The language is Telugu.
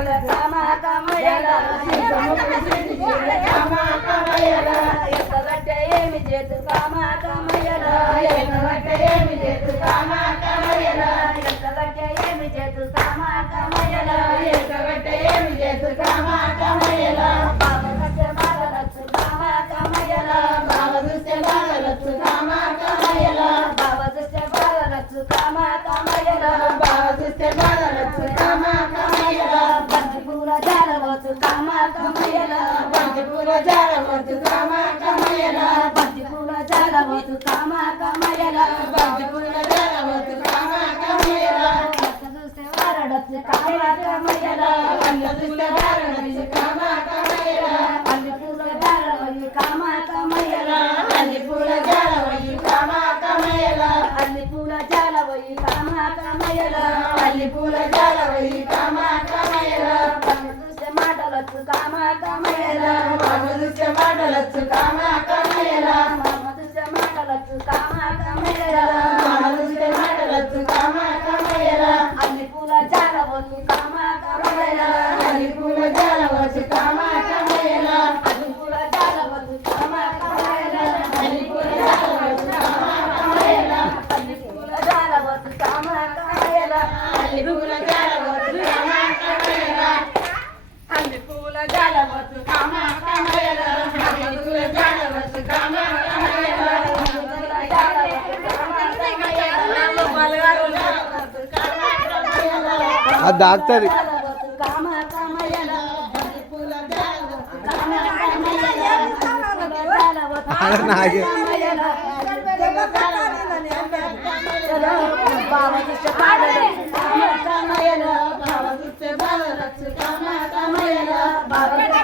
కామా కమయల కామా కమయల ఎత్తగట్టే ఏమి చేతు కామా కమయల ఎత్తగట్టే ఏమి చేతు కామా కమయల ఎత్తగట్టే ఏమి చేతు కామా కమయల ఎత్తగట్టే ఏమి చేతు కామా కమయల బాబా కట్టే బాగలచ్చు కామా కమయల బాబా చూస్తే బాగలచ్చు కామా కమయల బాబా చూస్తే బాగలచ్చు కామా కమయల బాబా చూస్తే బాగలచ్చు కామా కమయల బంతి పూల జారవచ్చు కామా కమయల బంతి పూల జారవచ్చు కామా కమయల బంతి పూల జారవచ్చు కామా కమయల బంతి పూల జారవచ్చు కామా కమయల చూస్తే వారడచ్చు కామా కమయల చూస్తే వారడచ్చు కామా కమయల అల్లి పూల జారవచ్చు కామా కమయల అల్లి పూల జారవచ్చు కామా కమయల అల్లి పూల జారవచ్చు కామా కమయల అల్లి పూల జారవచ్చు కామా కమయల చూస్తే మాటలచ్చు కామా కమయల చూస్తే మాటలచ్చు కామా కమయల చూస్తే మాటలచ్చు కామా కమయల చూస్తే మాటలచ్చు కామా కమయల అల్లి పూల జారవచ్చు కామా కమయల అల్లి పూల జారవచ్చు కామా కమయల అల్లి పూల జారవచ్చు కామా కమయల అల్లి పూల జారవచ్చు కామా కమయల అల్లి పూల జారవచ్చు కామా కమయల అల్లి పూల జారవచ్చు కామా కమయల అల్లి పూల జారవచ్చు కామా కమయల అల్లి పూల జారవచ్చు కామా కమయల ఆ డాక్టర్ కామా కమయల పూల జారవచ్చు కామా నాగే బాబా చూస్తే బాగలచ్చు కామా కమయల బాబా చూస్తే బాగలచ్చు కామా కమయల బాబా